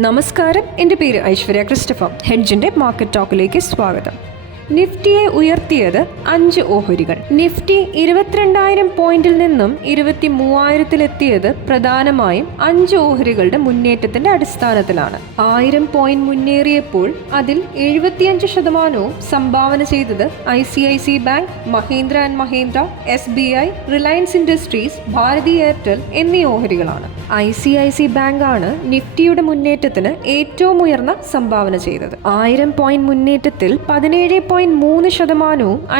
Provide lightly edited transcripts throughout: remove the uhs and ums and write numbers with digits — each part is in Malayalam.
നമസ്കാരം, എൻ്റെ പേര് ഐശ്വര്യ ക്രിസ്റ്റഫർ. ഹെഡ്ജിൻ്റെ മാർക്കറ്റ് ടോക്കിലേക്ക് സ്വാഗതം. നിഫ്റ്റിയെ ഉയർത്തിയത് 5 ഓഹരികൾ. നിഫ്റ്റി 22,000 പോയിന്റിൽ നിന്നും 23,000-ലെത്തിയത് പ്രധാനമായും 5 ഓഹരികളുടെ മുന്നേറ്റത്തിന്റെ അടിസ്ഥാനത്തിലാണ്. 1000 പോയിന്റ് മുന്നേറിയപ്പോൾ അതിൽ 75% സംഭാവന ചെയ്തത് ICICI bank, Mahindra and Mahindra, SBI, Reliance Industries, Bharti Airtel എന്നീ ഓഹരികളാണ്. ICICI ബാങ്ക് ആണ് നിഫ്റ്റിയുടെ മുന്നേറ്റത്തിന് ഏറ്റവും ഉയർന്ന സംഭാവന ചെയ്തത്. 1000 പോയിന്റ് മുന്നേറ്റത്തിൽ 17.3%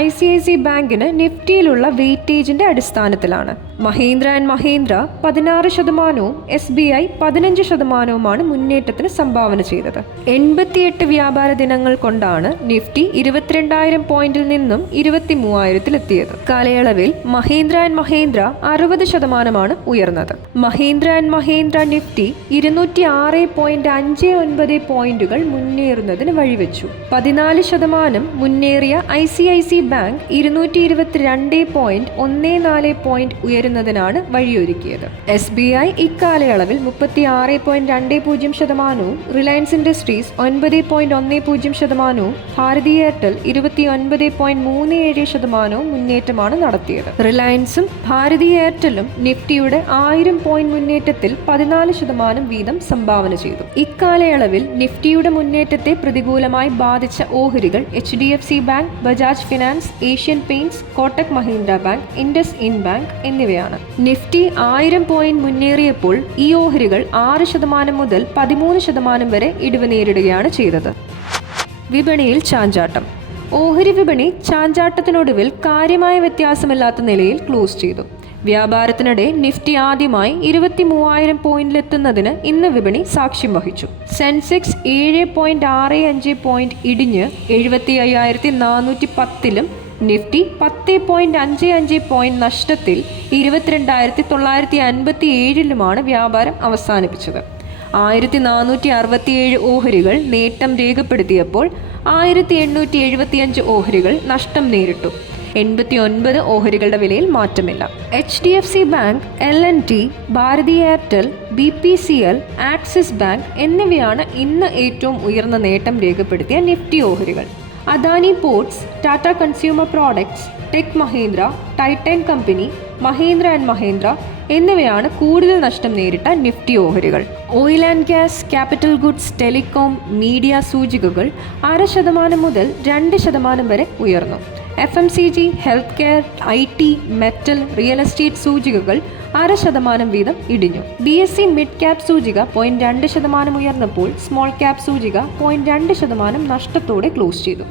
ICICI ബാങ്കിന് നിഫ്റ്റിയിലുള്ള വെയിറ്റേജിന്റെ അടിസ്ഥാനത്തിലാണ്. മഹീന്ദ്ര ആൻഡ് മഹീന്ദ്ര 16%, SBI 15%-മാണ് മുന്നേറ്റത്തിന് സംഭാവന ചെയ്തത്. 88 വ്യാപാര ദിനങ്ങൾ കൊണ്ടാണ് നിഫ്റ്റി 22,000 പോയിന്റിൽ നിന്നും 23,000-ലെത്തിയത്. കാലയളവിൽ മഹീന്ദ്ര ആൻഡ് മഹീന്ദ്ര 60%-മാണ് ഉയർന്നത്. മഹീന്ദ്ര ആൻഡ് മഹീന്ദ്ര നിഫ്റ്റി 206.59 പോയിന്റുകൾ മുന്നേറുന്നതിന് വഴിവെച്ചു. 14% മുന്നേറിയ ICICI ബാങ്ക് 222.14 പോയിന്റ് ഉയരുന്നതിനാണ് വഴിയൊരുക്കിയത്. SBI ഇക്കാലയളവിൽ 36.20%, റിലയൻസ് ഇൻഡസ്ട്രീസ് 9.10%, ഭാരതി എയർടെൽ 29.37% മുന്നേറ്റമാണ് നടത്തിയത്. റിലയൻസും ഭാരതി എയർടെലും നിഫ്റ്റിയുടെ 1000 പോയിന്റ് മുന്നേറ്റത്തിൽ 14% വീതം സംഭാവന ചെയ്തു. ഇക്കാലയളവിൽ നിഫ്റ്റിയുടെ മുന്നേറ്റത്തെ പ്രതികൂലമായി ബാധിച്ച ഓഹരികൾ HDFC bank, Bajaj finance, Asian paints, Kotak Mahindra bank, IndusInd bank എന്നിവയാണ്. നിഫ്റ്റി 1000 പോയിന്റ് മുന്നേറിയപ്പോൾ ഈ ഓഹരികൾ 6% മുതൽ 13% വരെ ഇടിവ് നേരിടുകയാണ് ചെയ്തത്. വിപണിയിൽ ചാഞ്ചാട്ടം. ഓഹരി വിപണി ചാഞ്ചാട്ടത്തിനൊടുവിൽ കാര്യമായ വ്യത്യാസമില്ലാത്ത നിലയിൽ ക്ലോസ് ചെയ്തു. വ്യാപാരത്തിനിടെ നിഫ്റ്റി ആദ്യമായി 23,000 പോയിന്റിലെത്തുന്നതിന് ഇന്ന് വിപണി സാക്ഷ്യം വഹിച്ചു. സെൻസെക്സ് 7.65 പോയിന്റ് ഇടിഞ്ഞ് 75,410-ലും നിഫ്റ്റി 10.55 പോയിന്റ് നഷ്ടത്തിൽ 22,957-ലുമാണ് വ്യാപാരം അവസാനിപ്പിച്ചത്. 1,467 ഓഹരികൾ നേട്ടം രേഖപ്പെടുത്തിയപ്പോൾ 1,875 ഓഹരികൾ നഷ്ടം നേരിട്ടു. 89 ഓഹരികളുടെ വിലയിൽ മാറ്റമില്ല. HDFC bank, L&T, Bharti Airtel, BPCL, axis bank എന്നിവയാണ് ഇന്ന് ഏറ്റവും ഉയർന്ന നേട്ടം രേഖപ്പെടുത്തിയ നിഫ്റ്റി ഓഹരികൾ. Adani ports, Tata consumer products, tech Mahindra, Titan company, Mahindra and Mahindra എന്നിവയാണ് കൂടുതൽ നഷ്ടം നേരിട്ട നിഫ്റ്റി ഓഹരികൾ. Oil and gas, capital goods, telecom, media സൂചികകൾ 0.5% മുതൽ 2% വരെ ഉയർന്നു. FMCG, health care, IT, metal, real estate സൂചികകൾ 0.5% വീതം ഇടിഞ്ഞു. BSE മിഡ് ക്യാപ് സൂചിക 0.2% ഉയർന്നപ്പോൾ സ്മോൾ ക്യാപ് സൂചിക 0.2% നഷ്ടത്തോടെ ക്ലോസ് ചെയ്തു.